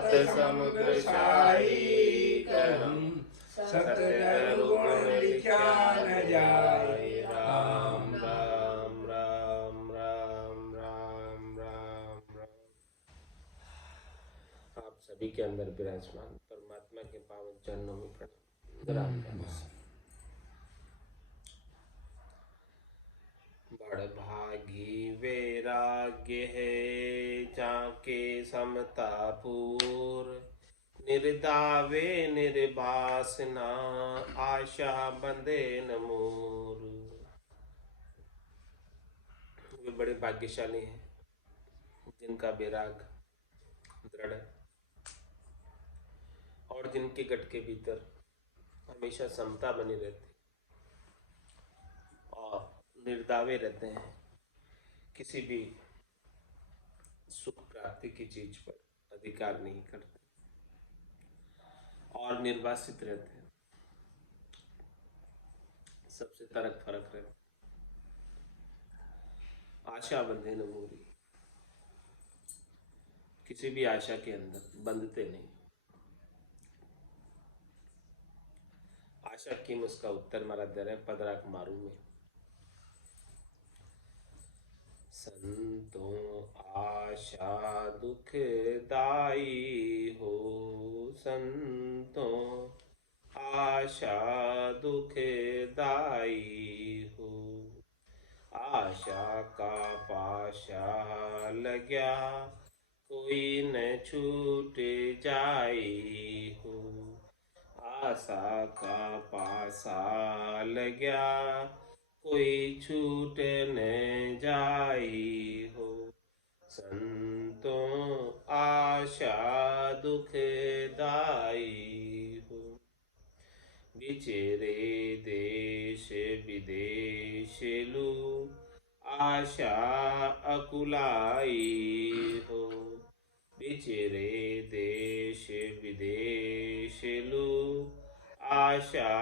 सात समुद्र शाही करम, सतधर गुण लिखा न जाए। राम राम राम राम राम राम राम। आप सभी के अंदर विराजमान परमात्मा के पावन चरणों में प्रणाम। राम राम। बड़ भागी वैराग्य है जाके समतापुर, निर्दावे निर्वासना आशा बंधे न मोर। वे बड़े भाग्यशाली हैं जिनका वैराग दृढ़ है और जिनके गट के भीतर हमेशा समता बनी रहती और निर्दावे रहते हैं, किसी भी सुख प्राप्ति की चीज पर अधिकार नहीं करते और निर्वासित रहते हैं, सबसे तरक फरक रहते। आशा बंधे न मोरी, किसी भी आशा के अंदर बंधते नहीं। आशा किम उसका उत्तर मारा दे रहे पदराक मारू में। संतों आशा दुखदाई हो, संतों आशा दुखदाई हो। आशा का पाशा लग्या कोई न छूट जाई हो। आशा का पासा लग्या कोई छूट न जाई हो। संतों आशा दुखदाई हो। बिचरे देश विदेश लू आशा अकुलाई हो। बिचरे देश विदेश लू आशा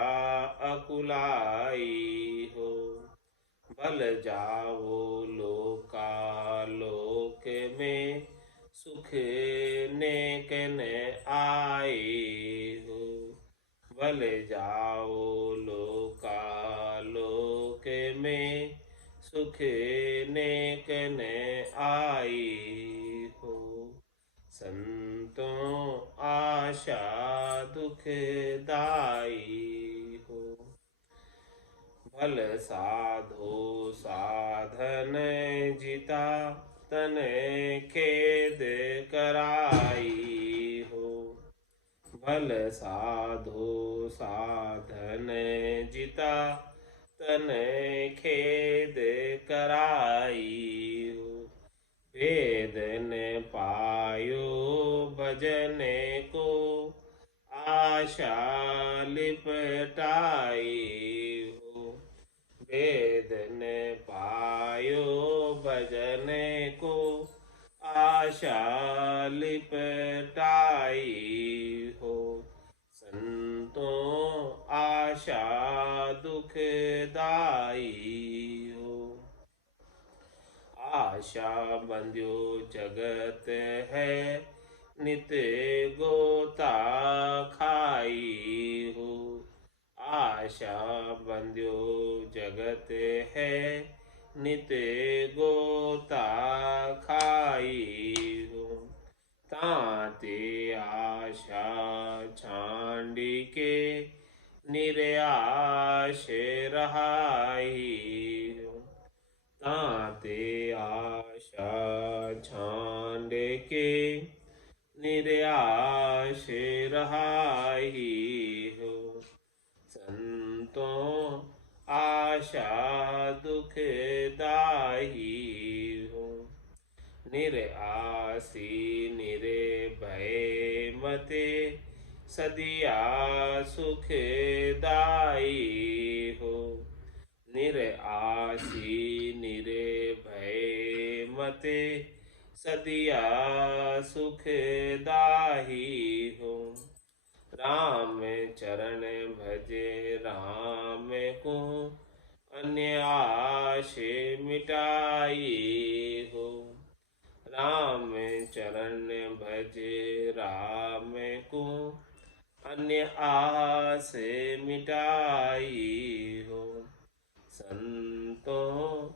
अकुलाई हो। बल जाओ लोकालोक में सुख नेक न आए हो। बल जाओ लोकालोक में सुख नेक न आई हो। संतों आशा दुखदाई हो। भल साधो साधन जिता तन खेद कराई हो। भल साधो साधन जिता तन खेद कराई हो। वेद न पायो भजने को आशा लिपटाई हो। वेद न पायो भजने को आशा लिपटाई हो। संतों आशा दुखदाई हो। आशा बंध्यो जगत है नित गोता खाई हो। आशा बंध्यो जगत है नित गोता खाई हो। ताते आशा छांडी के निर्याश रहाई हो। ताते आशा छांड के निर्याश रहाई हो। संतों आशा दुखदाई हो। निरासी निर्भय मते सदिया सुखदाई हो। निरासी निर्भय मते सदिया सुखदाई हो। राम चरण भजे राम को अन्य आश मिटाई हो। राम चरण भजे राम अन्य आस मिटाई हो। संतों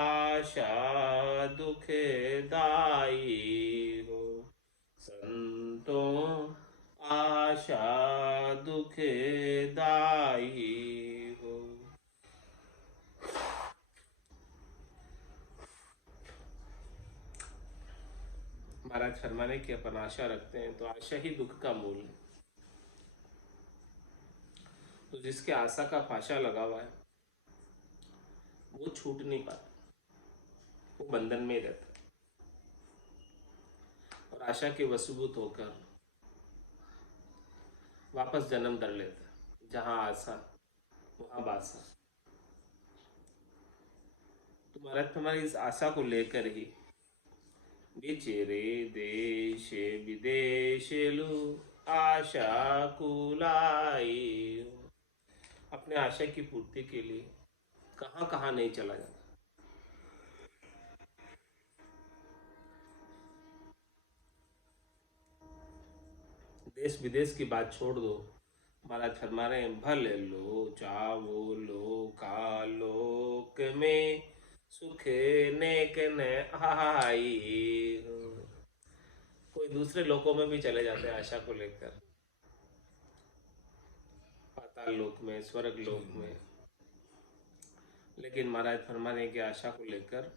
आशा दुखदाई हो। संतों आशा दुखदाई हो। महाराज फरमाने की अपन आशा रखते हैं तो आशा ही दुख का मूल है। तो जिसके आशा का फाशा लगा हुआ है वो छूट नहीं पाता, वो बंधन में ही रहता है और आशा के वशीभूत होकर वापस जन्म धर लेता है। जहां आशा वहां बासा। तो महाराज तुम्हारी इस आशा को लेकर ही विचरे देश विदेशेलु आशा कुलाई। अपने आशा की पूर्ति के लिए कहां कहां नहीं चला जाता। देश विदेश की बात छोड़ दो, महाराज फरमा रहे हैं भले लो चावो लो का लोक में सुख नेक न आई। कोई दूसरे लोकों में भी चले जाते हैं आशा को लेकर, पाताल लोक में, स्वर्ग लोक में, लेकिन महाराज फरमा रहे हैं कि आशा को लेकर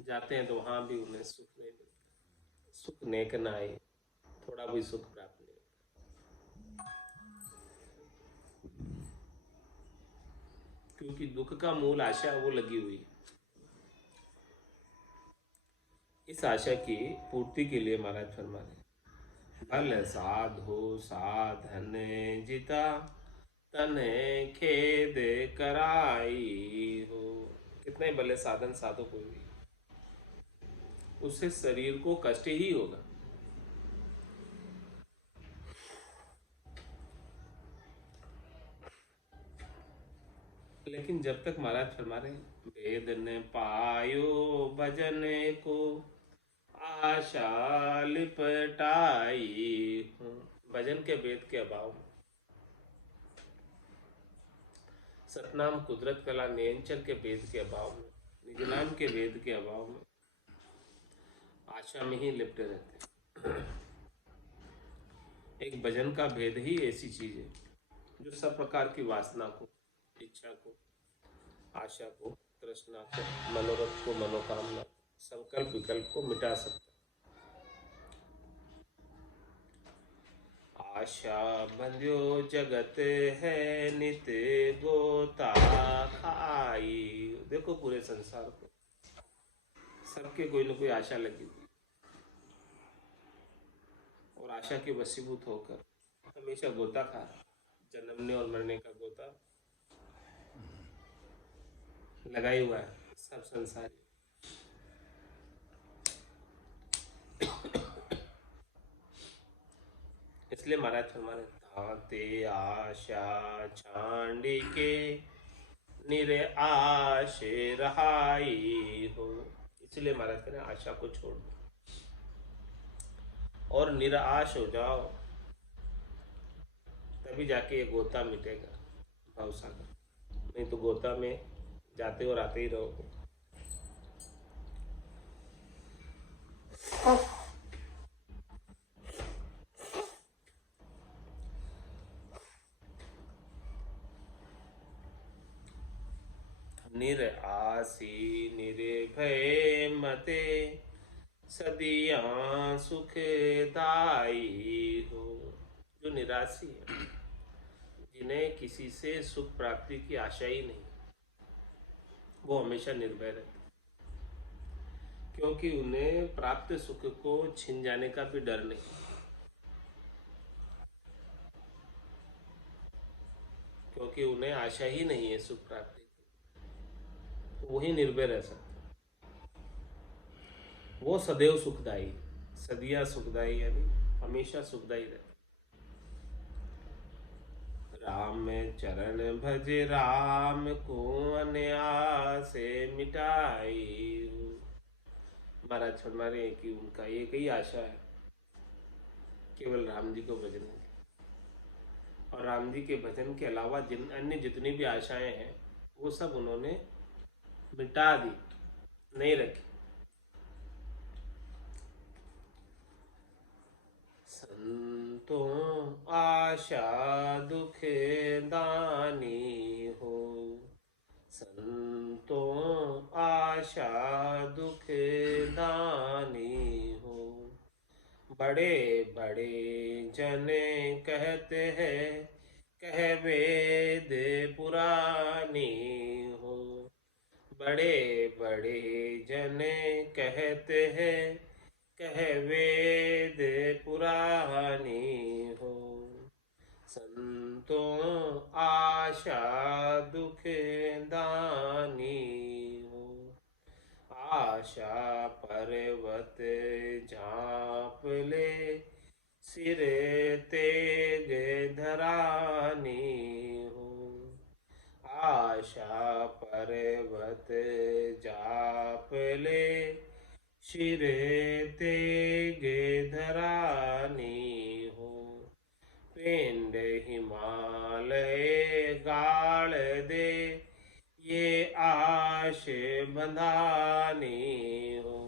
जाते हैं तो वहां भी उन्हें सुख नहीं मिलता। सुख नेक न आई, थोड़ा भी सुख प्राप्त नहीं होता, क्योंकि दुख का मूल आशा वो लगी हुई है। इस आशा की पूर्ति के लिए महाराज फरमा रहे भल साधो साधन जिता तने खेद कराई हो। कितने भले साधन साधो कोई भी, उससे शरीर को कष्ट ही होगा। लेकिन जब तक महाराज फरमा रहे वेद ने पायो भजन को आशा लिपटाई हूँ। भजन के वेद के अभाव में, सतनाम कुदरत कला नियंचन के वेद के अभाव में, निजनाम के वेद के अभाव में आशा में ही लिपटे रहते हैं। एक भजन का भेद ही ऐसी चीज है जो सब प्रकार की वासना को, इच्छा को, आशा को, तृष्णा को, मनोरथ को, मनोकामना, संकल्प विकल्प को मिटा सकता है। आशा बंध्यो जगत है नित गोता खाई। देखो पूरे संसार को, सबके कोई न कोई आशा लगी हुई और आशा के वशीभूत होकर हमेशा गोता खा रहा। जन्मने और मरने का गोता लगाई हुआ है सब संसार। इसलिए महाराज फरमाने ताते आशा छांडी के निरे आशे रहाई हो। इसलिए महाराज कहते हैं आशा को छोड़ दो और निराश हो जाओ, तभी जाके ये गोता मिटेगा भवसागर। नहीं तो गोता में जाते और आते ही रहोगे। निरासी निर्भय मते सदिया सुखदाई हो। जो निराशी है, जिन्हें किसी से सुख प्राप्ति की आशा ही नहीं, वो हमेशा निर्भय रहते, क्योंकि उन्हें प्राप्त सुख को छिन जाने का भी डर नहीं। क्योंकि उन्हें आशा ही नहीं है सुख प्राप्ति की, वही निर्भय रह सकते। वो सदैव सुखदायी, सदिया सुखदायी यानी हमेशा सुखदायी रहते। राम चरण भज राम को अन्यासे मिटाई। महाराज फरमा रहे हैं कि उनका एक ही आशा है, केवल राम जी को भजना। और राम जी के भजन के अलावा जिन अन्य जितनी भी आशाएं हैं वो सब उन्होंने मिटा दी, नहीं रखी। संतों आशा दुख दानी हो, संतों आशा दुख दानी हो, बड़े बड़े जन कहते हैं कह वेद पुरानी हो, बड़े बड़े जन कहते हैं कह वेद पुरानी हो, संतों आशा दुख दानी हो, आशा पर्वत झाँप ले सिर तेग धरानी हो, आशा पर्वत झाँप ले सिर तेग धरानी हो, पिंड हिमालय गाड़ दे ये आश बंधानी हो,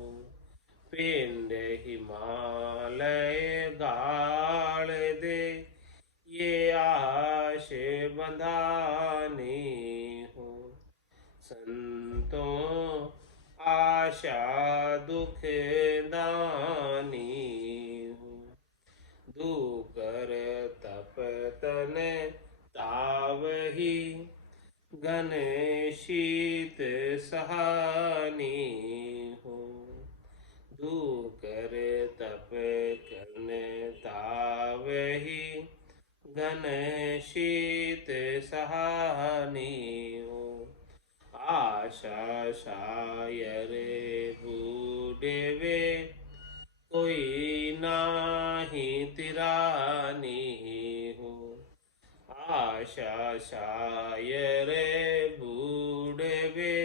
पिंड हिमालय गाड़ दे ये आश बंधानी हो, संतों आशा दुख दानी हो, दूकर तप तन तावही घन शीत सहानी हो, दूकर तप तन तावही घन शीत सहानी हो, आशा शायर बूढ़े वे कोई नाही तिरानी हो, आशा शायर बूढ़े वे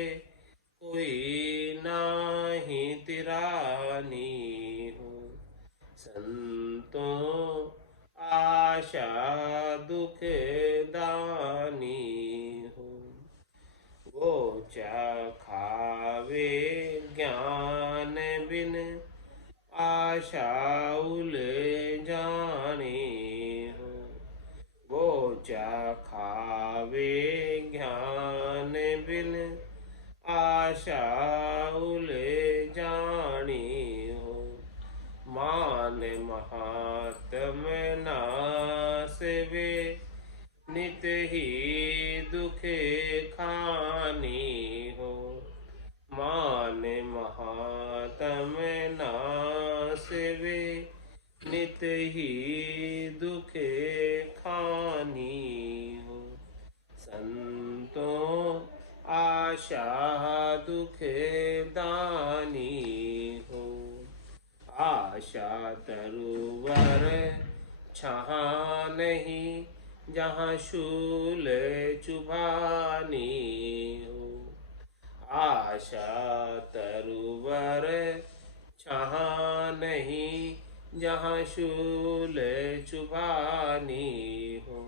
कोई नाही तिरानी हो, संतों आशा दुख दानी हो, गोचा खावे ज्ञान बिन आशा उलझानी हो, गोचा खावे ज्ञान बिन आशा उलझानी हो, मान महात्म नास वे नित ही दुख खानी हो, मान महात्म नास वे नित ही दुख खानी हो, संतों आशा दुख दानी हो, आशा तरुवर छहा नहीं जहाँ शूल चुभानी हो, आशा तरुवर छहा नहीं जहाँ शूल चुभानी हो,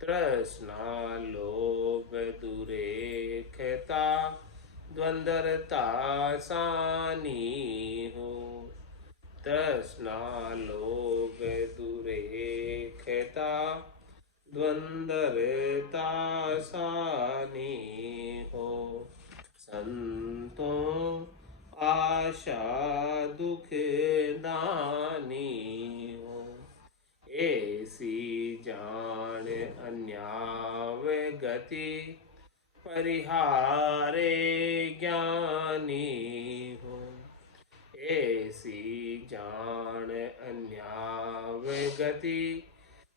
तृष्णा लोभ दुरेखता द्वंद्वता सानी हो, तृष्णा लोभ दुरेखता द्वंद्वता सानी हो, संतों आशा दुख दानी हो, ऐसी जान अन्याव गति परिहारे ज्ञानी हो, ऐसी जान अन्याव गति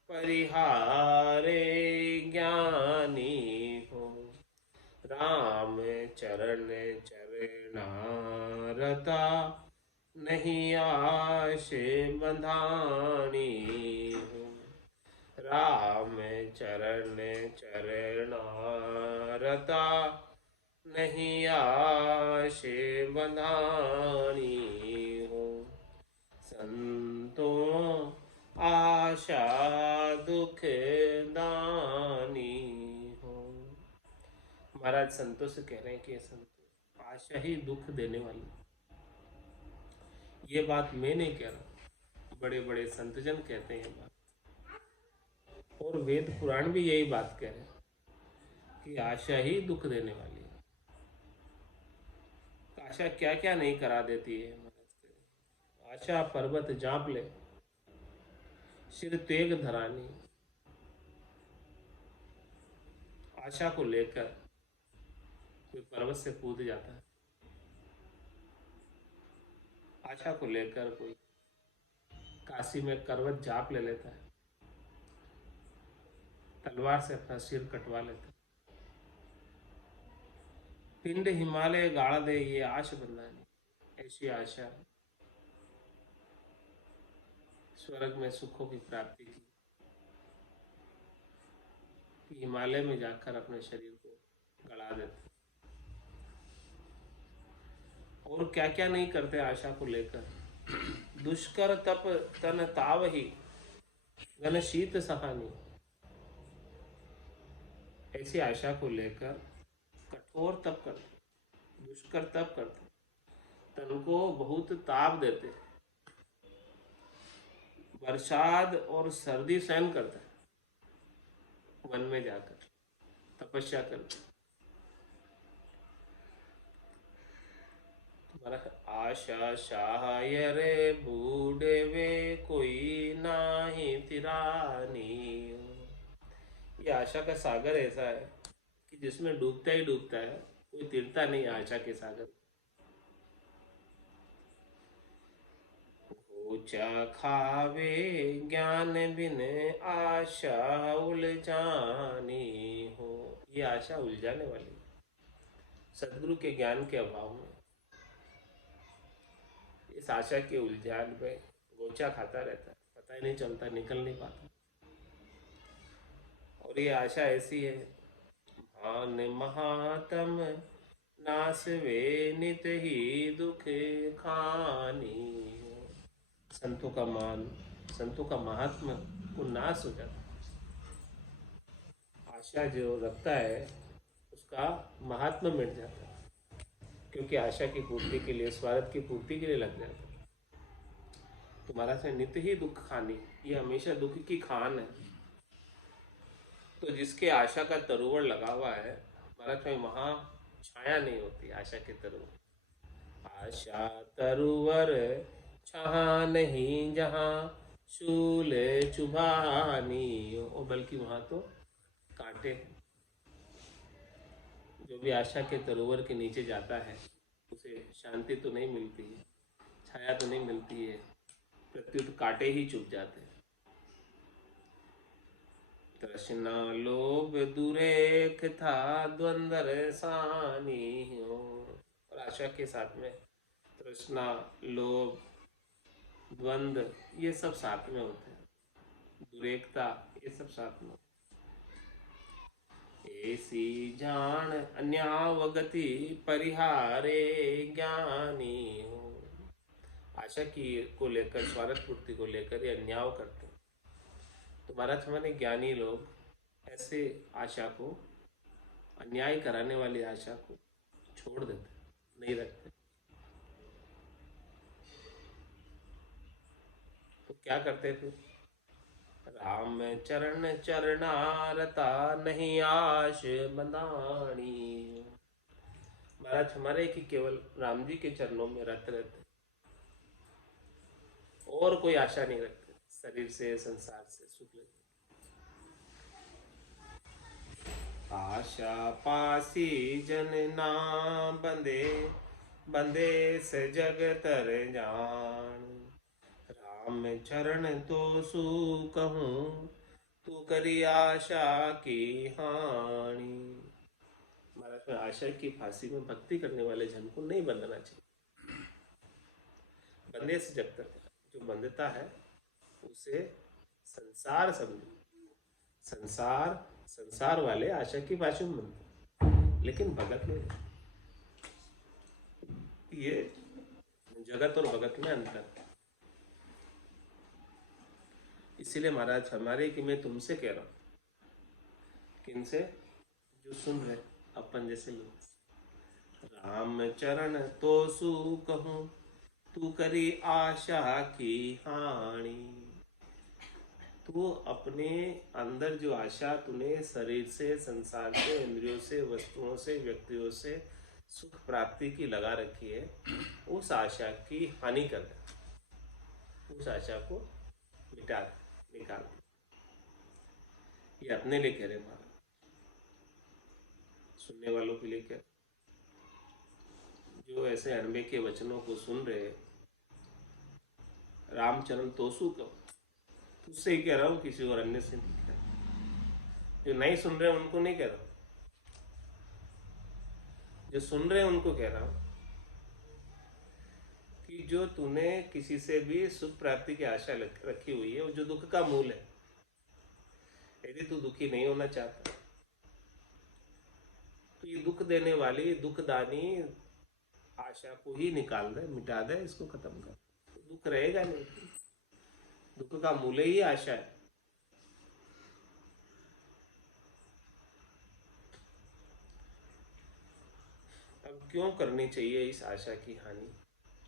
परिहारे ज्ञानी हो, राम चरण चरणारता नहीं आश बंधानी हो, राम चरण चरणारता नहीं आश बंधानी हो, संतों आशा दुख महाराज संतों से कह रहे हैं कि संतों, आशा ही दुख देने वाली। ये बात मैं नहीं कह रहा, बड़े बड़े संतजन कहते हैं ये बात, और वेद पुराण भी यही बात कह रहे हैं कि आशा ही दुख देने वाली है। आशा क्या क्या नहीं करा देती है महाराज। आशा पर्वत जाप ले, सिर तेग धरानी। आशा को लेकर कोई पर्वत से कूद जाता है, आशा को लेकर कोई काशी में करवट जाप ले लेता है, तलवार से अपना सिर कटवा लेता है। पिंड हिमालय गाड़ दे ये आश बंधानी, ऐसी आशा स्वर्ग में सुखों की प्राप्ति की, कि हिमालय में जाकर अपने शरीर को गड़ा देते। और क्या क्या नहीं करते आशा को लेकर। दुष्कर तप तन ताव ही, घन शीत सहानी। ऐसी आशा को लेकर कठोर तप करते, दुष्कर तप करते, तन को बहुत ताप देते, बरसात और सर्दी सहन करता है, वन में जाकर तपस्या करते। तुम्हारा आशा सहाय रे बूढ़े वे कोई नाही तिरानी। ये आशा का सागर ऐसा है कि जिसमें डूबता ही डूबता है, कोई तिरता नहीं आशा के सागर। ऊंचा खावे ज्ञान बिन आशा उलझानी हो। ये आशा उलझाने वाली, सदगुरु के ज्ञान के अभाव में इस आशा के उलझान में गोचा खाता रहता है, पता ही नहीं चलता, निकल नहीं पाता। और ये आशा ऐसी है, भान महातम नास वे नित ही दुख खानी। संतों का मान, संतों का महात्मा को नाश हो जाता है। आशा जो रखता है उसका महात्मा मिट जाता है, क्योंकि आशा की पूर्ति के लिए, स्वार्थ की पूर्ति के लिए लग जाता है। तुम्हारा से नित्य ही दुख खानी, ये हमेशा दुख की खान है। तो जिसके आशा का तरोवर लगा हुआ है, महाराज में वहां छाया नहीं होती आशा के तरोवर। आशा तरुवर छहा नहीं जहां शूल चुभानी हो, बल्कि वहां तो कांटे हैं। जो भी आशा के तरोवर के नीचे जाता है उसे शांति तो नहीं मिलती है, छाया तो नहीं मिलती है, प्रत्युत कांटे ही चुभ जाते हैं। तृष्णा लोभ दुरेख था द्वंद्व सानी हो। और आशा के साथ में तृष्णा, लोभ, द्वंद्व ये सब साथ में होते हैं, दुरेकता ये सब साथ में। ऐसी जान अन्यावगति परिहारे ज्ञानी हो। आशा की को लेकर, स्वार्थ पूर्ति को लेकर ये अन्याय करते हैं। तो महाराज हमारे ज्ञानी लोग ऐसे आशा को, अन्याय कराने वाली आशा को छोड़ देते, नहीं रखते। तो क्या करते थे? राम चरण चरणारता नहीं आश बंधानी। महाराज हमारे कि केवल राम जी के चरणों में रत रहते, और कोई आशा नहीं रखते, शरीर से, संसार से सुख लेते। आशा पासी जन ना बंदे, बंदे से जग तर जान। राम चरण तो सु कहूँ, तू करी आशा की हानि। महाराज में आशा की फांसी में भक्ति करने वाले जन को नहीं बंधना चाहिए। बंदे से जग तक, जो बंधता है उसे संसार समझो। संसार, संसार वाले आशा की फांसी में बंधते, लेकिन भगत नहीं। ये जगत और भगत में अंतर। इसीलिए महाराज हमारे कि मैं तुमसे कह रहा हूं, किनसे? जो सुन रहे, अपन जैसे लोग। राम चरण तो सु कहूँ, तू करी आशा की हानि। तू अपने अंदर जो आशा तूने शरीर से, संसार से, इंद्रियों से, वस्तुओं से, व्यक्तियों से सुख प्राप्ति की लगा रखी है, उस आशा की हानि कर दे, उस आशा को मिटा दे, निकाल दे। ये अपने लिए कह रहे महाराज, सुनने वालों के लिए कह रहे। जो ऐसे अनबे के वचनों को सुन रहे, रामचरण तोसु कहो, तुझसे ही कह रहा हूँ, किसी और अन्य से नहीं कह रहा। जो नहीं सुन रहे उनको नहीं कह रहा हूँ, जो सुन रहे हैं उनको कह रहा हूँ कि जो तूने किसी से भी सुख प्राप्ति की आशा रखी हुई है, वो जो दुख का मूल है, यदि तू दुखी नहीं होना चाहता तो ये दुख देने वाली, दुखदानी आशा को ही निकाल दे, मिटा दे, इसको खत्म कर, तो दुख रहेगा नहीं। दुख का मूल ही आशा है। अब क्यों करनी चाहिए इस आशा की हानि,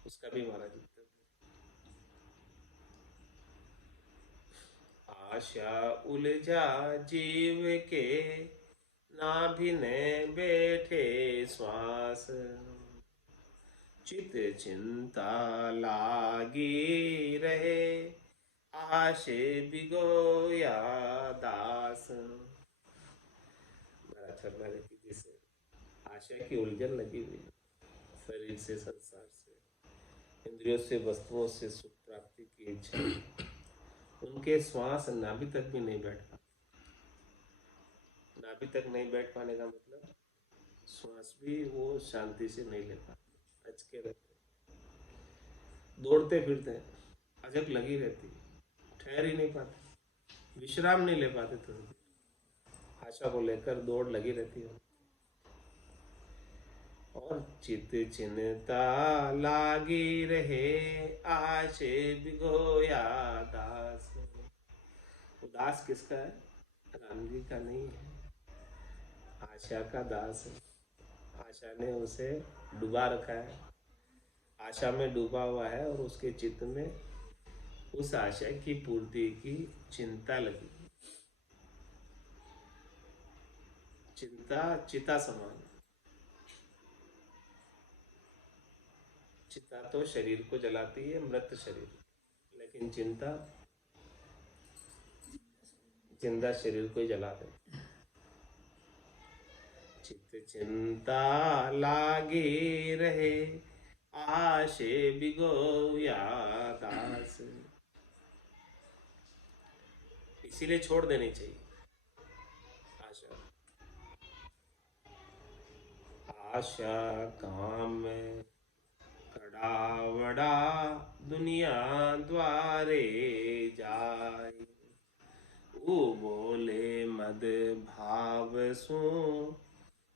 उसका भी महाराज उत्तर। आशा उलझा जीव के, नाभि ने बैठे श्वास। चित चिंता लागी रहे, आशे बिगोया दास। महाराज फरमा रहे कि जैसे आशा की उलझन लगी हुई है, शरीर से, संसार से, इंद्रियों से, वस्तुओं से सुख प्राप्ति की इच्छा, उनके श्वास नाभि तक भी नहीं बैठ पाते। नाभि तक नहीं बैठ पाने का मतलब श्वास भी वो शांति से नहीं ले पाते, अचके रहते, दौड़ते फिरते हैं, अजक लगी रहती, ठहर ही नहीं पाते, विश्राम नहीं ले पाते, थोड़ी देर आशा को लेकर दौड़ लगी रहती है। और चित चिन्ता लागी रहे, आशे भिगोया दास। उदास किसका है? राम जी का नहीं है, आशा का दास है। आशा ने उसे डुबा रखा है, आशा में डूबा हुआ है, और उसके चित्त में उस आशा की पूर्ति की चिंता लगी। चिंता चिता समान। चिता तो शरीर को जलाती है, मृत शरीर, लेकिन चिंता जिंदा शरीर को ही जला दे। चित चिंता लागी रहे, आशे बिगोया दास। इसीलिए छोड़ देनी चाहिए आशा। आशा काम कड़ावड़ा, दुनिया द्वारे जाय। वो बोले मद भाव सु,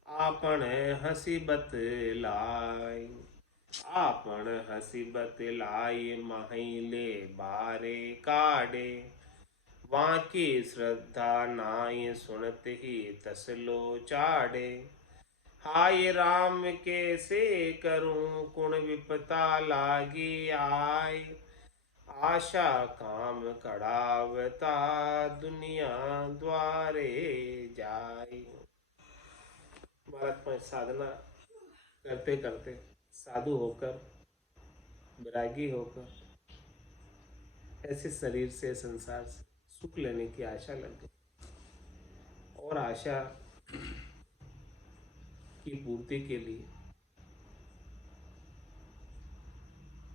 आपण हसी बतलाई। आपण हसी बतलाई, महिले बारे काढ़े। वाकी श्रद्धा नाय, सुनत ही तसलो चाड़े। हाय राम कैसे करूं, कुण विपता लागी आय। आशा काम कड़ावता, दुनिया द्वारे जाय। महाराज साधना करते करते, साधु होकर, बैरागी होकर, ऐसे शरीर से, संसार से सुख लेने की आशा लग गई, और आशा की पूर्ति के लिए,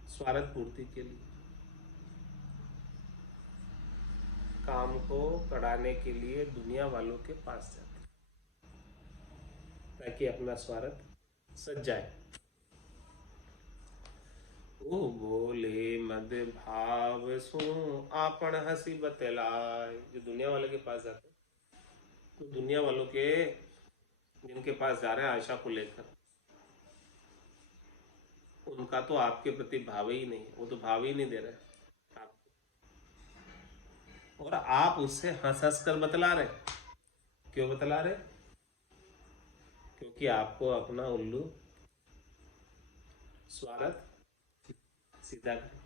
स्वार्थ पूर्ति के लिए, काम को कड़ाने के लिए दुनिया वालों के पास जाते, ताकि अपना स्वार्थ सज जाए। ओ बोले मद भाव सु, आपण हसी बतलाय। जो दुनिया वाले के पास जाते, तो दुनिया वालों के, जिनके पास जा रहे हैं आशा को लेकर, उनका तो आपके प्रति भाव ही नहीं, वो तो भाव ही नहीं दे रहे आपको, और आप उससे हंस हंस कर बतला रहे। क्यों बतला रहे? कि आपको अपना उल्लू स्वार्थ सीधा करे।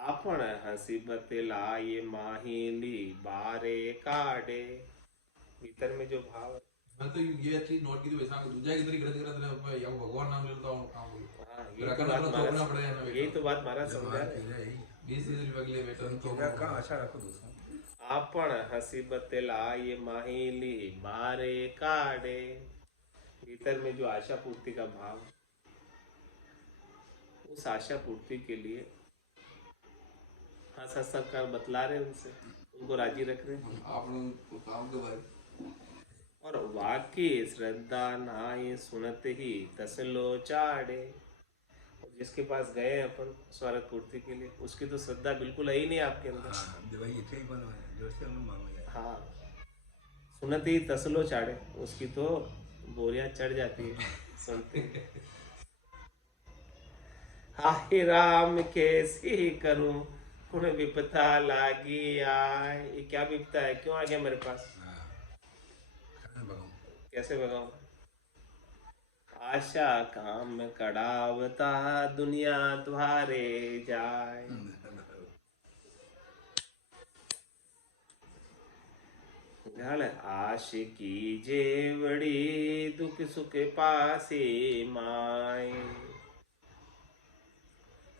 आपण हंसी बतलाए माहिली बारे काढ़े। भीतर में जो भाव है, मैंने तो ये चीज नोट की थी वैसा दूजा की तरीके करते या भगवान नाम ले लेता हूँ काम हाँ फिर यही तो अगर बात थोड़ा थोपना महाराज, पड़ेगा ना यही बेटा तो बात महाराज जब समझा हमारे रहे किला हैं। यही 20-30 रुपए के लिए बेटा तुम तो किला का आशा रखो दोस्तों। आपण हंसी बतलाए माहिली बारे काढ़े। भीतर में जो आशा पूर्ति का भाव, उस आशा पूर्ति के लिए हंस हंस कर बतला रहे उनसे, उनको राजी रख रहे हैं। आप लोग काम के भाई और वाक्य श्रद्धा नाई सुनते ही तसलो चाड़े। और जिसके पास गए हैं अपन स्वार्थ पूर्ति के लिए, उसकी तो श्रद्धा बिल्कुल है ही नहीं आपके अंदर। हाँ भाई इथे ही बनो है जोर से हम मांगो यार। हाँ, सुनते ही तसलो चाड़े, उसकी तो बोरियां चढ़ जाती है सुनते ही। हाय राम कैसी करूं कुण विपता लागी आए। ये क्या विपता है, क्यों आ गया मेरे पास, हाँ खाना भगाओ। कैसे भगाऊं। आशा काम कड़ावता दुनिया द्वारे जाए। गल आश की जेवड़ी दुख सुख पासे माए।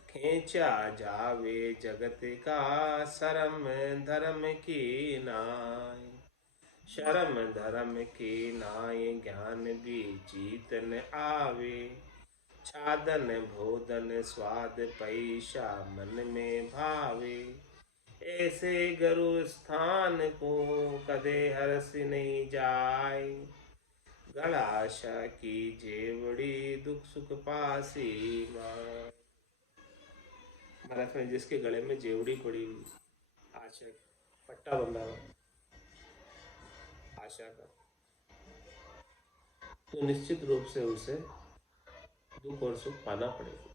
खींचा जावे जगत का शरम धर्म की नाय। शरम धर्म की नाय ज्ञान भी जीतन आवे। छादन भोदन स्वाद पैसा मन में भावे। ऐसे गुरु स्थान को कदे हर्ष नहीं जाए। गल आशा की जेवड़ी दुख सुख पासी माँ। महाराज में जिसके गले में जेवड़ी पड़ी हुई, आशा की पट्टा बंधा हुआ आशा का, तो निश्चित रूप से उसे दुख और सुख पाना पड़ेगा।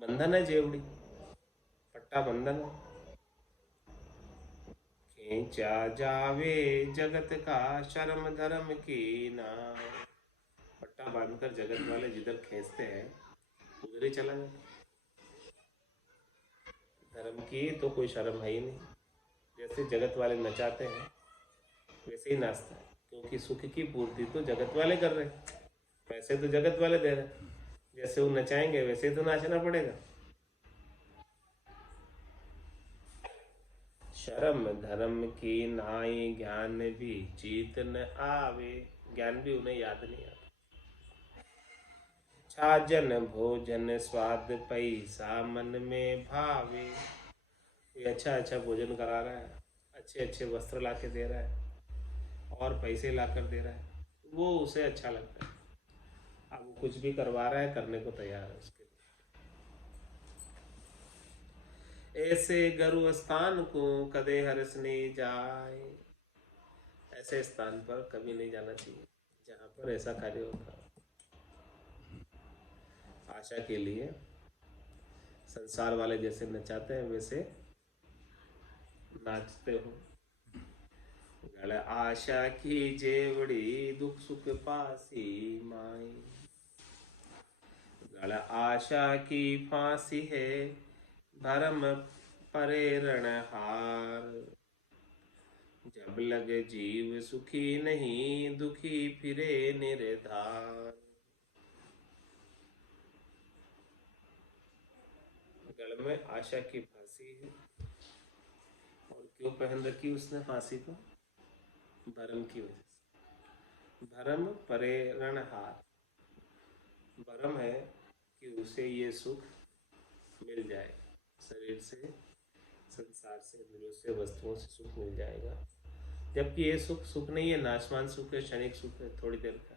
बंधन है जेवड़ी, पट्टा बंधन है। खींचा जावे जगत का शर्म धर्म की नाय। पट्टा बांधकर जगत वाले जिधर खींचते हैं उधर ही चला जाता। धर्म की तो कोई शर्म है ही नहीं। जैसे जगत वाले नचाते हैं वैसे ही नाचता है, क्योंकि सुख की पूर्ति तो जगत वाले कर रहे हैं, पैसे तो जगत वाले दे रहे हैं। जैसे वो नचाएंगे वैसे ही तो नाचना पड़ेगा। शर्म धर्म की नाई ज्ञान भी जीत न आवे। ज्ञान भी उन्हें याद नहीं आता। छाजन भोजन स्वाद पैसा मन में भावे। ये अच्छा अच्छा भोजन करा रहा है, अच्छे अच्छे वस्त्र ला के दे रहा है और पैसे ला कर दे रहा है, वो उसे अच्छा लगता है। अब वो कुछ भी करवा रहा है, करने को तैयार है उसके लिए। ऐसे गुरु स्थान को कदे हर्ष नहीं जाए। ऐसे स्थान पर कभी नहीं जाना चाहिए जहाँ पर ऐसा कार्य होता है। आशा के लिए संसार वाले जैसे नचाते हैं वैसे नाचते हो। गल आशा की जेवड़ी दुख सुख पासी माई। गल आशा की फांसी है भरम परे रणहार। जब लग जीव सुखी नहीं दुखी फिरे निर्धार। गल में आशा की फांसी है, और क्यों पहन रखी उसने फांसी को, भरम की वजह से। भरम परे रणहार, भरम है कि उसे ये सुख मिल जाए, शरीर से संसार से इंद्रियों से वस्तुओं से सुख मिल जाएगा, जबकि ये सुख सुख नहीं है, नाशवान सुख है, क्षणिक सुख है, थोड़ी देर का।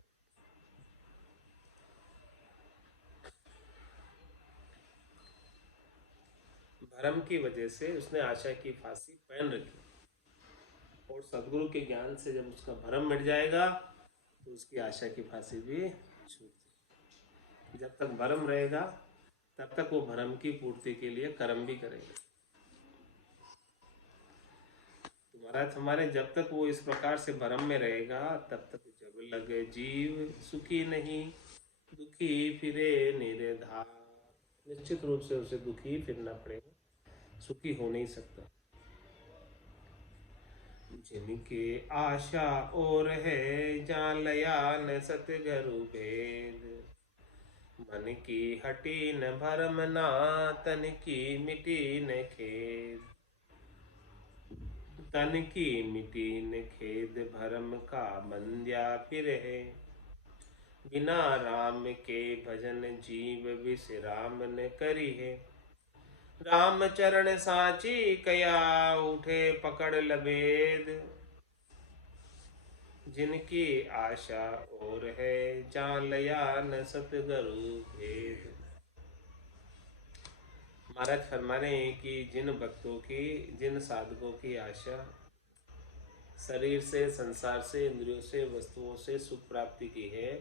भरम की वजह से उसने आशा की फांसी पहन रखी, और सदगुरु के ज्ञान से जब उसका भरम मिट जाएगा तो उसकी आशा की फांसी भी छूट जाएगी। जब तक भरम रहेगा तब तक वो भरम की पूर्ति के लिए कर्म भी करेगा। तो महाराज हमारे जब तक वो इस प्रकार से भ्रम में रहेगा तब तक जब लगे जीव सुखी नहीं, दुखी फिरे निरधार। निश्चित रूप से उसे दुखी फिरना पड़ेगा, सुखी हो नहीं सकता। जिनके आशा और है जान लया न सतगरु भेद, मन की हटी न भरम ना तन की मिटी न खेद। तन की मिटी न खेद भरम का बंध्या फिर है, बिना राम के भजन जीव विश्राम न करी है। राम चरण साची कया उठे पकड़ लबेद, जिनकी आशा और है जान लया न सतगरु भेद। महाराज फरमा रहे हैं कि जिन भक्तों की, जिन साधकों की आशा शरीर से, संसार से, इंद्रियों से, वस्तुओं से सुख प्राप्ति की है,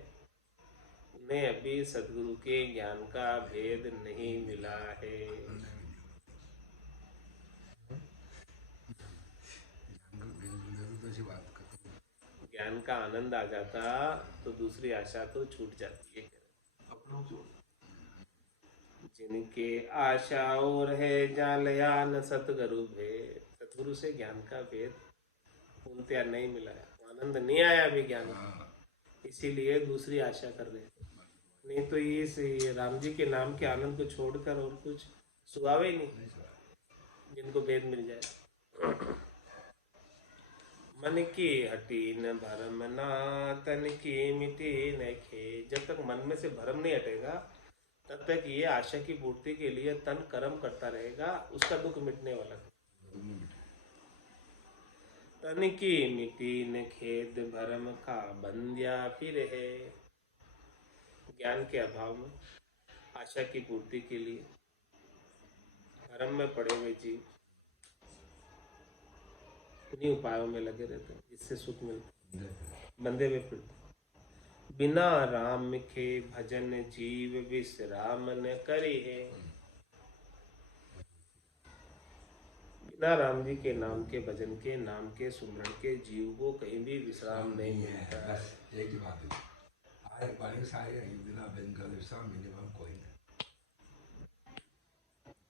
उन्हें अभी सदगुरु के ज्ञान का भेद नहीं मिला है। ज्ञान का आनंद आ जाता तो दूसरी आशा तो छूट जाती है। अपनों से जिनके आशा और है जालया न सतगुरु भेद। सतगुरु से ज्ञान का भेद पूर्णतया नहीं मिला है, आनंद नहीं आया अभी ज्ञान का, इसीलिए दूसरी आशा कर रहे थे। नहीं तो ये राम जी के नाम के आनंद को छोड़कर और कुछ सुहावे ही नहीं, जिनको भेद मिल जाए। मन की हटी न भरम ना तन की मिटी न खे। जब तक मन में से भरम नहीं हटेगा तब तक ये आशा की पूर्ति के लिए तन कर्म करता रहेगा, उसका दुख मिटने वाला नहीं। तन की मिटी न खेद भरम का बंध्या फिर है। ज्ञान के अभाव में आशा की पूर्ति के लिए भरम में पड़े हुए जीव उन्हीं उपायों में लगे रहते हैं जिससे सुख मिलता है, बंधे हुए फिरते। बिना राम के भजन जीव विश्राम न करे है। बिना राम जी के नाम के भजन के, नाम के सुमरण के जीव को कहीं भी विश्राम नहीं मिलता। बस एक ही बात है, आए पानी सारे बिना बहन का विश्राम मिनिमम कोई नहीं।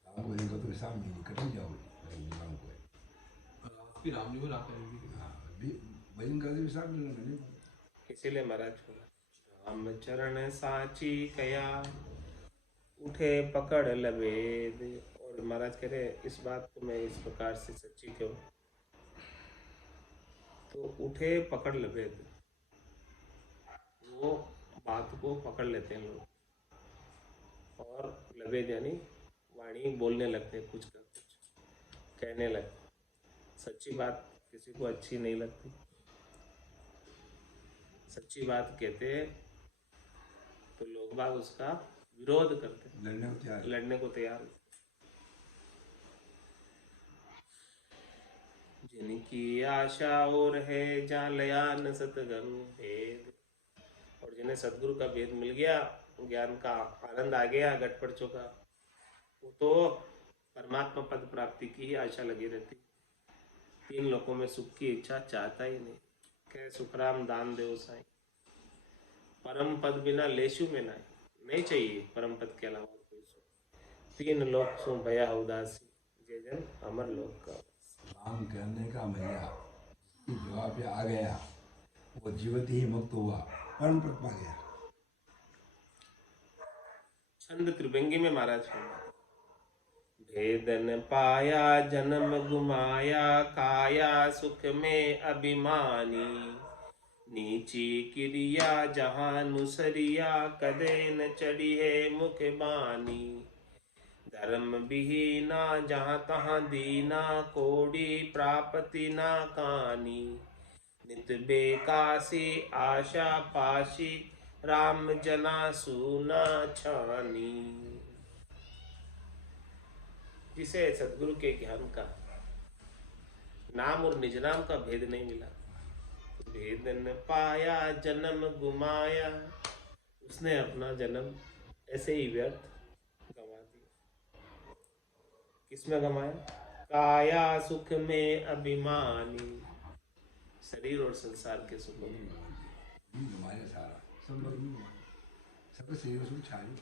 राम को इनको तो विश्राम मिली कभी जाओगे मिनिमम कोई। आपकी राम जी में रात रहेगी। हाँ बहन का विश्राम मिलना नहीं। इसीलिए महाराज बोला राम चरण साची कया उठे पकड़ लबेद। और महाराज कह रहे इस बात को मैं इस प्रकार से सच्ची कहूं तो उठे पकड़ लबेद, वो बात को पकड़ लेते हैं लोग और लबेद यानी वाणी बोलने लगते हैं, कुछ का कुछ कहने लगते। सच्ची बात किसी को अच्छी नहीं लगती, सच्ची बात कहते तो लोग बाग उसका विरोध करते, लड़ने को तैयार। जिनकी आशा और है जान लया न सतगुरु भेद। और जिन्हें सतगुरु का भेद मिल गया, ज्ञान का आनंद आ गया, घट पड़ चुका, वो तो परमात्मा पद प्राप्ति की ही आशा लगी रहती। तीन लोगों में सुख की इच्छा चाहता ही नहीं। कह सुखराम दान देव साईं, परम पद बिना लेशु में नहीं चाहिए परम पद के अलावा कोई सुख। तीन लोक सो भया उदासी, जय जन अमर लोक का। काम करने का मजा जवाब पे आ गया, वो जीवत ही मुक्त हुआ, परम पद पा गया। छंद त्रिभंगी में महाराज भेदन पाया जन्म गुमाया, काया सुख में अभिमानी, नीची क्रिया जहां नुसरिया, कदे न चढ़ी है मुख बानी। धर्म विहीना जहां तहां दीना, कोड़ी प्राप्ति ना कानी। नित बेकासी आशा पाशी, राम जना सुना छानी। जिसे सदगुरु के ज्ञान का, नाम और निज नाम का भेद नहीं मिला, भेद न पाया जन्म गुमाया, उसने अपना जन्म ऐसे ही व्यर्थ गंवा दिया। किसमें गंवाया? काया सुख में अभिमानी, शरीर और संसार के सुख में। हमारे सारा सब लोग सब शरीर सुख छायो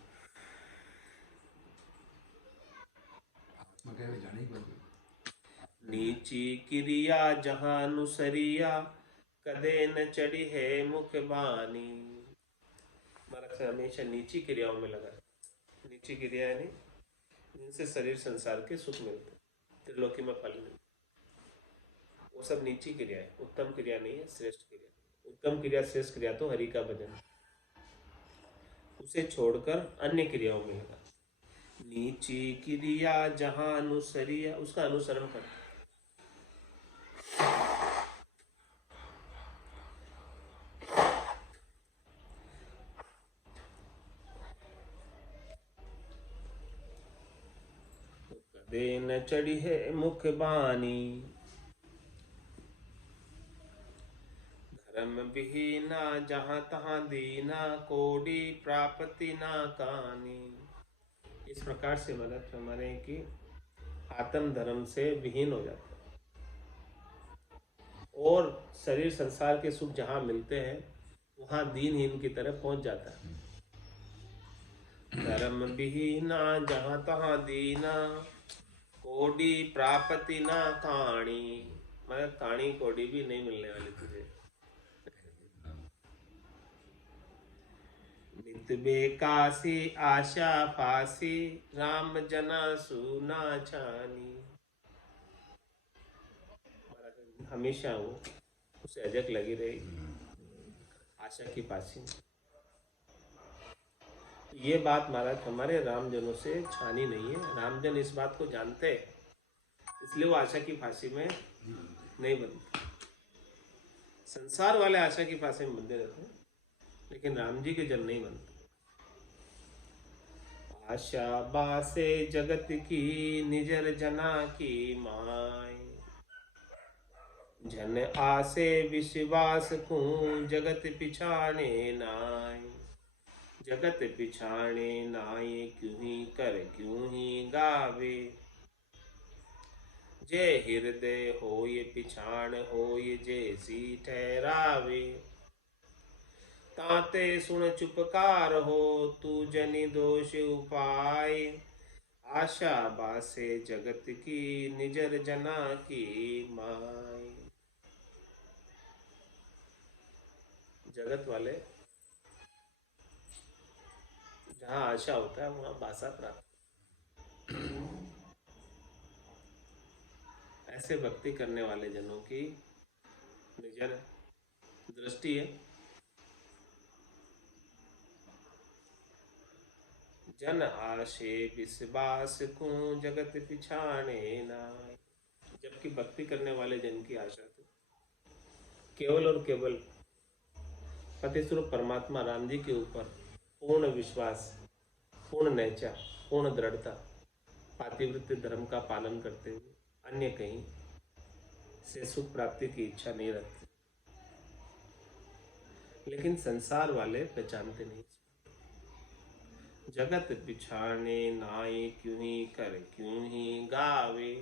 आत्मा कहे जाने ही पड़ती। नीची क्रिया जहाँ अनुसरिया, कदे न चढ़ी है मुख बानी। महाराज से हमेशा नीची क्रियाओं में लगा है। नीची क्रिया यानी जिनसे शरीर संसार के सुख मिलते, त्रिलोकी में फल मिलते, वो सब नीची क्रिया है, उत्तम क्रिया नहीं है, श्रेष्ठ क्रिया। उत्तम क्रिया श्रेष्ठ क्रिया तो हरि का भजन, उसे छोड़कर अन्य क्रियाओं में लगा। नीची क्रिया जहाँ अनुसरिया, उसका अनुसरण कर। कदे न चढ़ी है मुख बानी, धर्म विहीना जहाँ तहाँ दीना, कोडी प्राप्ति ना कानी। इस प्रकार से मतलब हमारे कि आत्म धर्म से विहीन हो जाता है और शरीर संसार के सुख जहाँ मिलते हैं वहाँ दीनहीन की तरफ पहुंच जाता है। धर्म विहीना जहाँ तहाँ दीना, कोडी प्राप्ति ना काणी, मतलब काणी कोडी भी नहीं मिलने वाली तुझे। नित बेकासी आशा फासी, राम जना सुना छानी। हमेशा वो उसे अजक लगी रहेगी आशा की फांसी। ये बात महाराज हमारे रामजनों से छानी नहीं है। रामजन इस बात को जानते हैं, इसलिए वो आशा की फांसी में नहीं बनते। संसार वाले आशा की फांसी में बंधे रहते हैं, लेकिन राम जी के जन नहीं बनते। आशा बासे जगत की, निजर जना की माय, जन आसे विश्वास को, जगत पिछाने नाय। जगत पिछाने नाय, क्यों ही कर क्यों ही गावे। जय हृदय हो ये पिछाण हो ये जैसी ठहरावे। ताते सुन चुपकार हो, तू जनि दोष उपाय। आशा बासे जगत की, निजर जना की माय। जगत वाले जहाँ आशा होता है वहाँ बासा प्राप्त। ऐसे भक्ति करने वाले जनों की निजर दृष्टि है। जन आशे विश्वास को, जगत पिछाने नाय। जबकि भक्ति करने वाले जन की आशा तो केवल और केवल पति स्वरूप परमात्मा राम जी के ऊपर पूर्ण विश्वास, पूर्ण नैचा, पूर्ण दृढ़ता, पातिव्रत्य धर्म का पालन करते हुए अन्य कहीं से सुख प्राप्ति की इच्छा नहीं रखते। लेकिन संसार वाले पहचानते नहीं। जगत पिछाने नाय, क्यों ही कर क्यों ही गावे।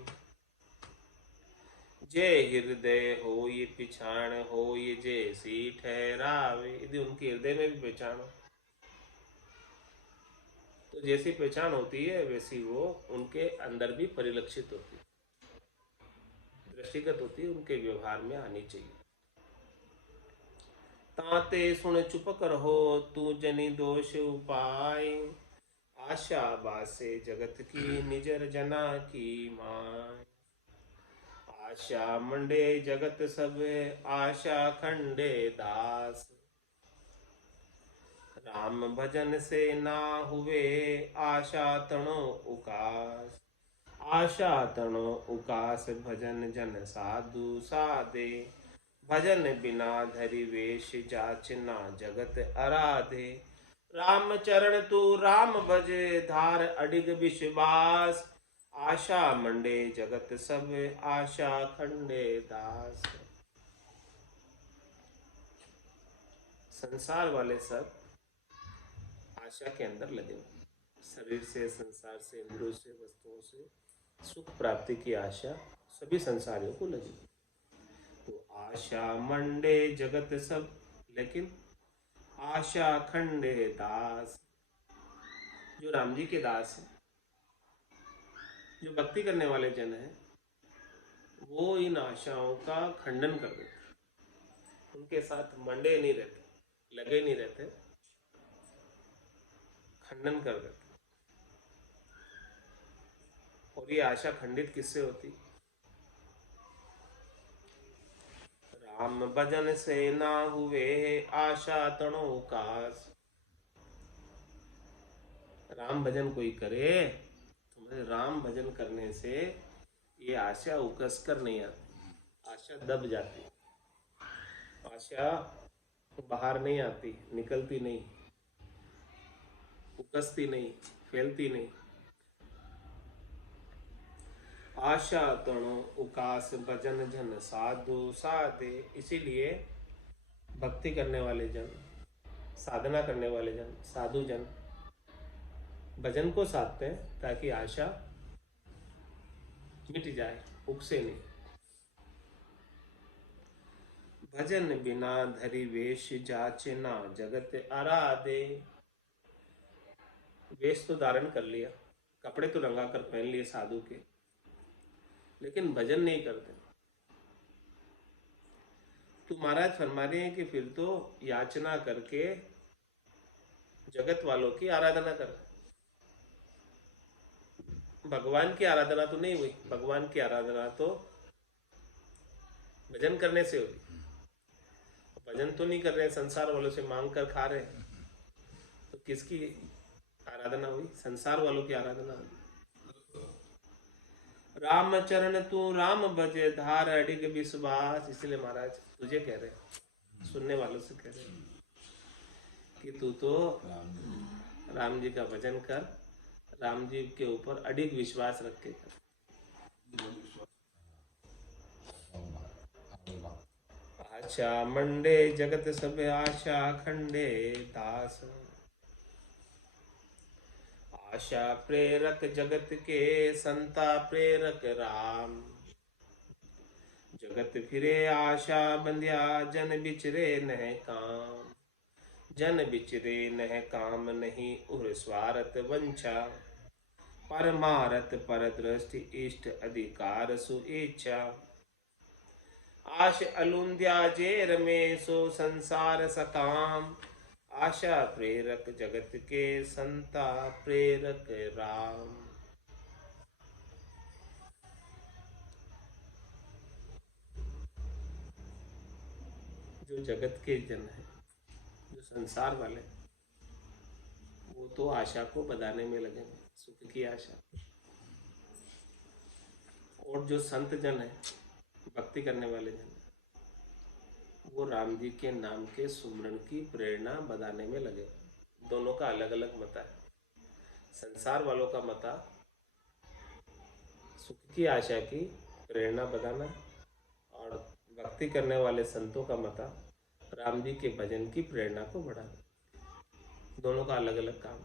जय हृदय हो ये पिछाण हो ये जैसी ठहरावे। यदि उनके हृदय में भी पहचान हो तो जैसी पहचान होती है वैसी वो उनके अंदर भी परिलक्षित होती है, दृष्टिगत होती है, उनके व्यवहार में आनी चाहिए। ताते सुन चुप कर हो, तू जनि दोष उपाय। आशा बासे जगत की, निजर जना की माय। आशा मंडे जगत सब, आशा खंडे दास। राम भजन से ना हुए, आशा तणो उकास। आशा तणो उकास, भजन जन साधु साधे। भजन बिना धरि वेश, जाचना जगत आराधे। राम चरण तू राम भजे, धार अडिग विश्वास। आशा मंडे जगत सब, आशा खंडे दास। संसार वाले सब आशा के अंदर लगे हुए, शरीर से, संसार से, इंद्रियों से, वस्तुओं से सुख प्राप्ति की आशा सभी संसारियों को लगी। तो आशा मंडे जगत सब, लेकिन आशा खंडे दास। जो राम जी के दास हैं, जो भक्ति करने वाले जन हैं, वो इन आशाओं का खंडन कर देते, उनके साथ मंडे नहीं रहते, लगे नहीं रहते, खंडन कर देते। और ये आशा खंडित किससे होती? राम भजन से ना हुए आशा तणो कास। राम भजन कोई करे तो राम भजन करने से ये आशा उकस कर नहीं आती, आशा दब जाती, आशा बाहर नहीं आती, निकलती नहीं, उकसती नहीं, फैलती नहीं। आशा तणो उकास भजन जन साधु साधे। इसीलिए भक्ति करने वाले जन, साधना करने वाले जन, साधु जन भजन को साधते हैं ताकि आशा मिट जाए, उकसे नहीं। भजन बिना धरी वेश जाचना जगत आराधे। वेश तो धारण कर लिया, कपड़े तो रंगा कर पहन लिए साधु के, लेकिन भजन नहीं करते। तो महाराज फरमा रहे हैं कि फिर तो याचना करके जगत वालों की आराधना कर। भगवान की आराधना तो नहीं हुई, भगवान की आराधना तो भजन करने से हुई। भजन तो नहीं कर रहे, संसार वालों से मांग कर खा रहे, तो किसकी आराधना हुई? संसार वालों की आराधना हुई। राम चरण तू राम भजे धार अडिग विश्वास। इसलिए महाराज तुझे कह रहे, सुनने वालों से कह रहे कि तू तो राम जी का भजन कर, राम जी के ऊपर अडिग विश्वास रख के कर। आशा मंडे जगत सब आशा खंडे दास। आशा प्रेरक जगत के संता प्रेरक राम। जगत फिरे आशा बंध्या जन बिचरे नह काम। जन बिचरे नह काम नहीं उर स्वार्थ वंचा। परमारथ पर दृष्टि इष्ट अधिकार सुइच्छा। आश अलुंध्या जेर में सो संसार सकाम। आशा प्रेरक जगत के संता प्रेरक राम। जो जगत के जन हैं, जो संसार वाले, वो तो आशा को बधाने में लगे हैं, सुख की आशा। और जो संत जन है, भक्ति करने वाले जन, वो राम जी के नाम के सुमरन की प्रेरणा बढ़ाने में लगे। दोनों का अलग अलग मत है। संसार वालों का मत सुख की आशा की प्रेरणा बढ़ाना, और भक्ति करने वाले संतों का मत राम जी के भजन की प्रेरणा को बढ़ाना। दोनों का अलग अलग काम।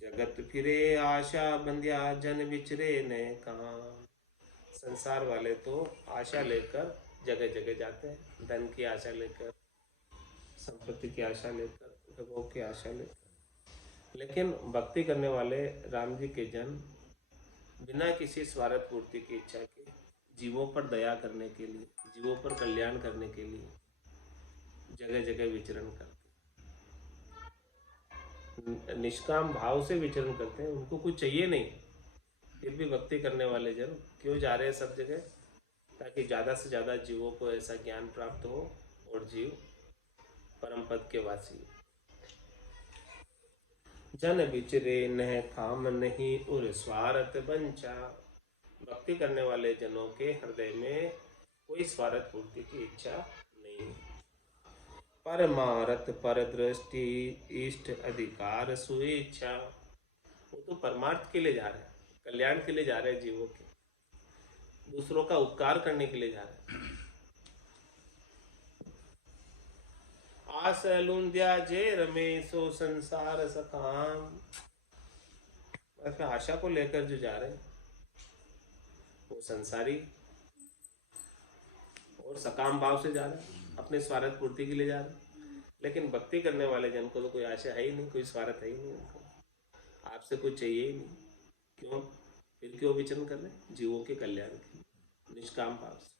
जगत फिरे आशा बंध्या जन बिचरे ने काम। संसार वाले तो आशा लेकर जगह जगह जाते हैं, धन की आशा लेकर, संपत्ति की आशा लेकर, वैभव की आशा लेकर। लेकिन भक्ति करने वाले राम जी के जन बिना किसी स्वार्थ पूर्ति की इच्छा के, जीवों पर दया करने के लिए, जीवों पर कल्याण करने के लिए जगह जगह विचरण करते, निष्काम भाव से विचरण करते हैं। उनको कुछ चाहिए नहीं, फिर भी भक्ति करने वाले जन क्यों जा रहे हैं सब जगह? ताकि ज़्यादा से ज़्यादा जीवों को ऐसा ज्ञान प्राप्त हो और जीव परम पद के वासी। जन बिचरे नह काम नहीं उर स्वार्थ बंचा। भक्ति करने वाले जनों के हृदय में कोई स्वार्थ पूर्ति की इच्छा नहीं। परमारथ पर दृष्टि इष्ट अधिकार सुइच्छा। वो तो परमार्थ के लिए जा रहे हैं, कल्याण के लिए जा रहे हैं, जीवों के, दूसरों का उपकार करने के लिए जा रहे हैं। आस अलुंध्या जे रमेशो संसार सकाम। आशा को लेकर जो जा रहे हैं, संसारी और सकाम भाव से जा रहा है, अपने स्वार्थ पूर्ति के लिए जा रहा है। लेकिन भक्ति करने वाले जन को तो कोई आशा है ही नहीं, कोई स्वार्थ है ही नहीं उनको, आपसे कुछ चाहिए ही नहीं। क्यों? फिर क्यों विचरण कर रहे हैं? जीवों के कल्याण के लिए, निष्काम भाव से।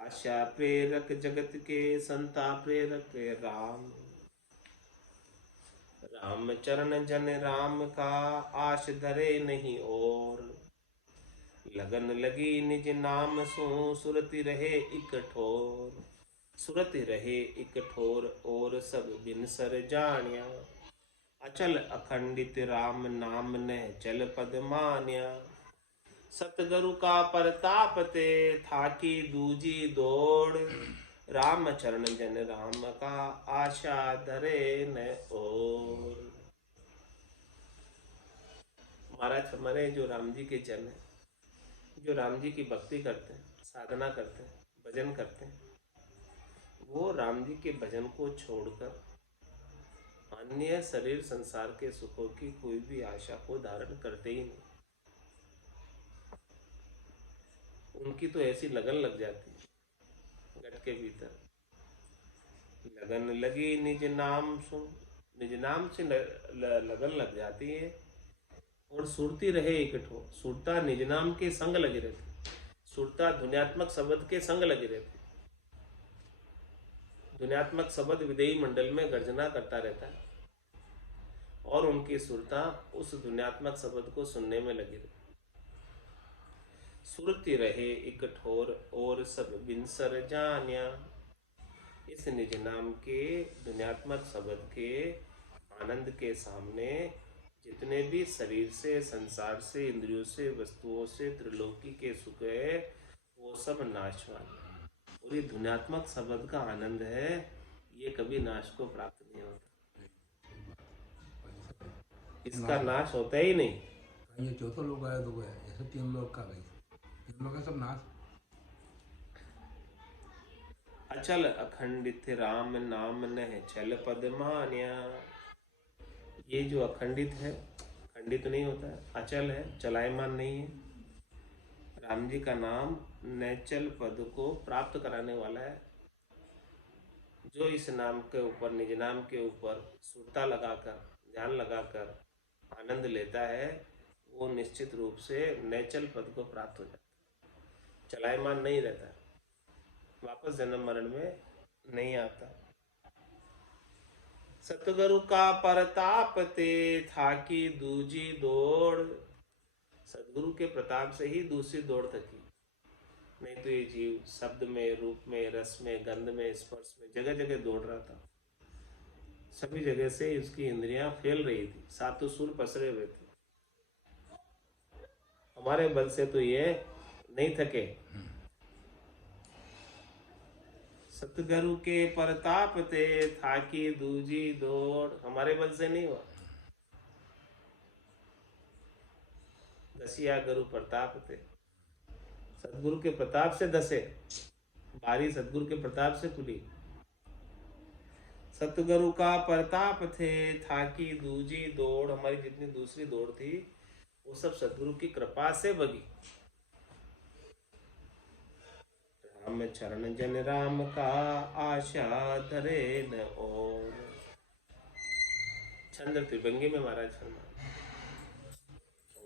आशा प्रेरक जगत के संता प्रेरक राम, राम चरण जन राम का आश धरे नहीं और, लगन लगी निज नाम सो सुरति रहे इक ठोर, सुरति रहे इक ठोर और सब बिनसर जानिया, अचल अखंडित राम नाम ने चल पद मान्या, सतगुरु का परताप ते थाकी दूजी दौड़, राम चरण जन राम का आशा धरे न और। महाराज हमारे जो राम जी के जन है, जो राम जी की भक्ति करते हैं, साधना करते हैं, भजन करते हैं, वो राम जी के भजन को छोड़कर अन्य शरीर संसार के सुखों की कोई भी आशा को धारण करते ही नहीं। उनकी तो ऐसी लगन लग जाती है गट के भीतर, लगन लगी निज नाम सुन, निज नाम से लगन लग जाती है और सुरती रहे इकट्ठो, सुरता निज नाम के संग लगी रहती, सुरता ध्वन्यात्मक शब्द के संग लगी रहती। ध्वन्यात्मक शब्द विदेही मंडल में गर्जना करता रहता है और उनकी सुरता उस ध्वन्यात्मक शब्द को सुनने में लगी रहती। सुरती रहे एक ठोर और सब बिनसर जान्या, इस निज नाम के ध्वन्यात्मक शब्द के आनंद के सामने जितने भी शरीर से, संसार से, इंद्रियों से, वस्तुओं से, त्रिलोकी के सुख है, वो सब नाशवान। और ये ध्वन्यात्मक शब्द का आनंद है, ये कभी नाश को प्राप्त नहीं होता, इसका नाश होता ही नहीं। ये चौथा लोग आया तो गया, ऐसे 3 लोग का भाई, 3 लोग का सब नाश। अचल अखंडित राम नाम न चल पद मान्या, ये जो अखंडित है, खंडित नहीं होता है, अचल है, चलायमान नहीं है। राम जी का नाम नैचल पद को प्राप्त कराने वाला है। जो इस नाम के ऊपर, निज नाम के ऊपर सुरता लगाकर, ध्यान लगाकर आनंद लेता है, वो निश्चित रूप से नैचल पद को प्राप्त हो जाता है, चलायमान नहीं रहता है, वापस जन्म मरण में नहीं आता। सतगुरु का परताप ते थाकी दूजी दौड़, सदगुरु के प्रताप से ही दूसरी दौड़ थकी, नहीं तो ये जीव शब्द में, रूप में, रस में, गंध में, स्पर्श में जगह जगह दौड़ रहा था। सभी जगह से उसकी इंद्रियां फैल रही थी, सातों सुर पसरे हुए थे। हमारे बल से तो ये नहीं थके। सतगुरु के परताप ते थाकी दूजी दौड़, हमारे बल से नहीं हुआ। दसिया गुरु प्रताप थे, सदगुरु के प्रताप से दसे, बारी सदगुरु के प्रताप से खुली। सतगुरु का प्रताप थे थाकी दूजी दौड़, हमारी जितनी दूसरी दौड़ थी वो सब सदगुरु की कृपा से बगी। राम चरण जन राम का आशा धरे न और, छंद त्रिभंगी में महाराज फरमाते,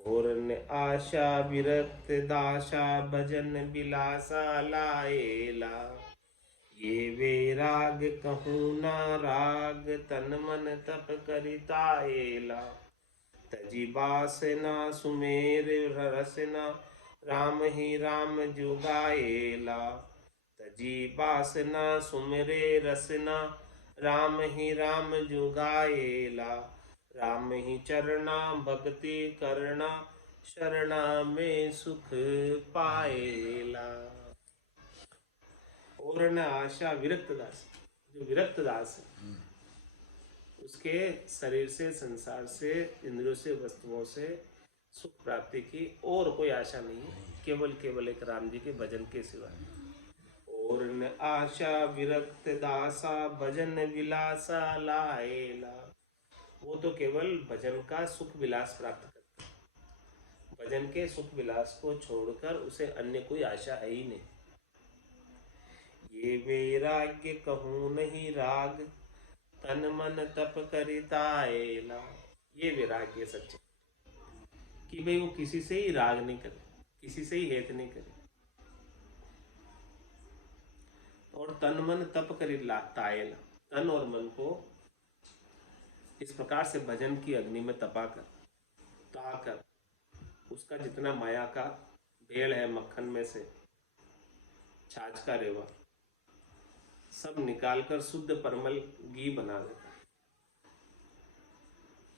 और न आशा विरक्त दाशा भजन बिलासा लाएला, ये वे राग कहूँ ना राग तन मन तप करिताएला, तजी बासना सुमेर रसना राम ही राम जुगाएला, तजी बासना सुमेरे रसना राम ही राम जुगाएला, राम ही चरना भक्ति करना शरणा में सुख पाएला। और न आशा विरक्त दास, जो विरक्त दास है उसके शरीर से, संसार से, इंद्रियों से, वस्तुओं से सुख प्राप्ति की और कोई आशा नहीं है, केवल केवल एक राम जी के भजन के सिवा। और न आशा विरक्त दासा भजन विलासा लाएला, वो तो केवल भजन का सुख विलास प्राप्त करता है, भजन के सुख विलास को छोड़कर उसे अन्य कोई आशा है ही नहीं। ये वैराग्य कहूँ नहीं राग, तन मन तप करिताएला। ये वैराग्य सच्चे कि भाई वो किसी से ही राग नहीं करे, किसी से ही हेत नहीं करे, और तन मन तप करिताएला। तन और मन को इस प्रकार से भजन की अग्नि में तपाकर ताकर उसका जितना माया का भेड़ है, मक्खन में से छाछ का रेवा सब निकालकर शुद्ध परमल घी बना देता है।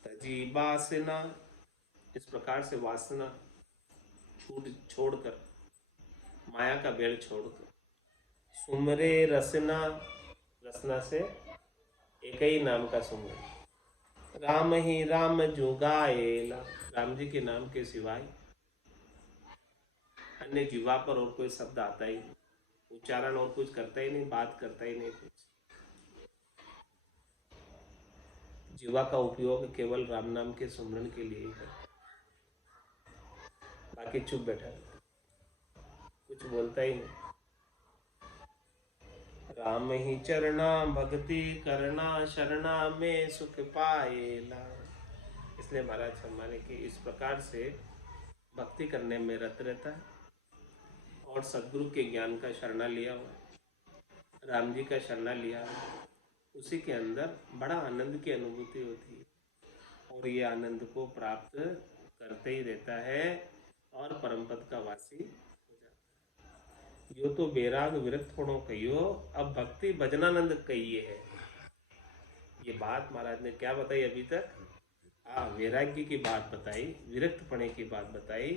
तजी वासना, इस प्रकार से वासना छोड़कर माया का भेड़ छोड़कर सुमरे रसना, रसना से एक ही नाम का सुमरन। राम ही राम जो गाएला, राम जी के नाम के सिवाय अन्य जीवा पर और कोई शब्द आता ही नहीं, उच्चारण और कुछ करता ही नहीं, बात करता ही नहीं कुछ। जीवा का उपयोग केवल राम नाम के सुमरन के लिए ही करता, बाकी चुप बैठा रहता, कुछ बोलता ही नहीं। राम ही चरना भक्ति करना, शरणा में सुख पाएला। इसलिए महाराज फरमाने की इस प्रकार से भक्ति करने में रत रहता है और सदगुरु के ज्ञान का शरणा लिया हुआ, राम जी का शरणा लिया हुआ, उसी के अंदर बड़ा आनंद की अनुभूति होती है और ये आनंद को प्राप्त करते ही रहता है और परम पद का वासी हो जाता है। यो तो बेराग विरक्त होनो कहियो, अब भक्ति भजनानंद कहिए है। ये बात महाराज ने क्या बताई अभी तक? वैराग्य की बात बताई, विरक्तपणे की बात बताई,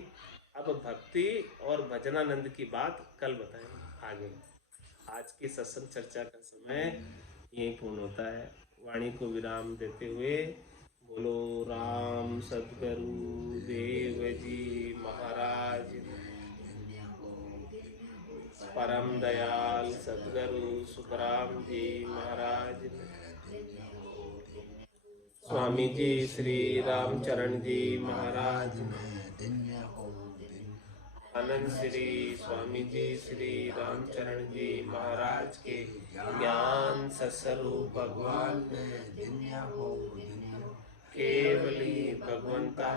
अब भक्ति और भजनानंद की बात कल बताएंगे आगे। आज की सत्संग चर्चा का समय यही पूर्ण होता है। वाणी को विराम देते हुए बोलो राम सद्गुरु देव जी महाराज, परम दयाल सद्गुरु सुखराम जी महाराज, स्वामी जी श्री रामचरण जी महाराज, आनंद श्री स्वामी जी श्री रामचरण जी महाराज के ज्ञान सत्स्वरूप भगवान केवली भगवंता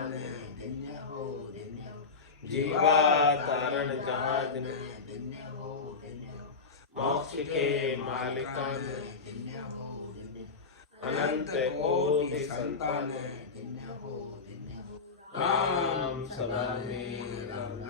जीवा तारण जहाज में मोक्ष के मालिका अनंत कोटि संतान राम सदा में राम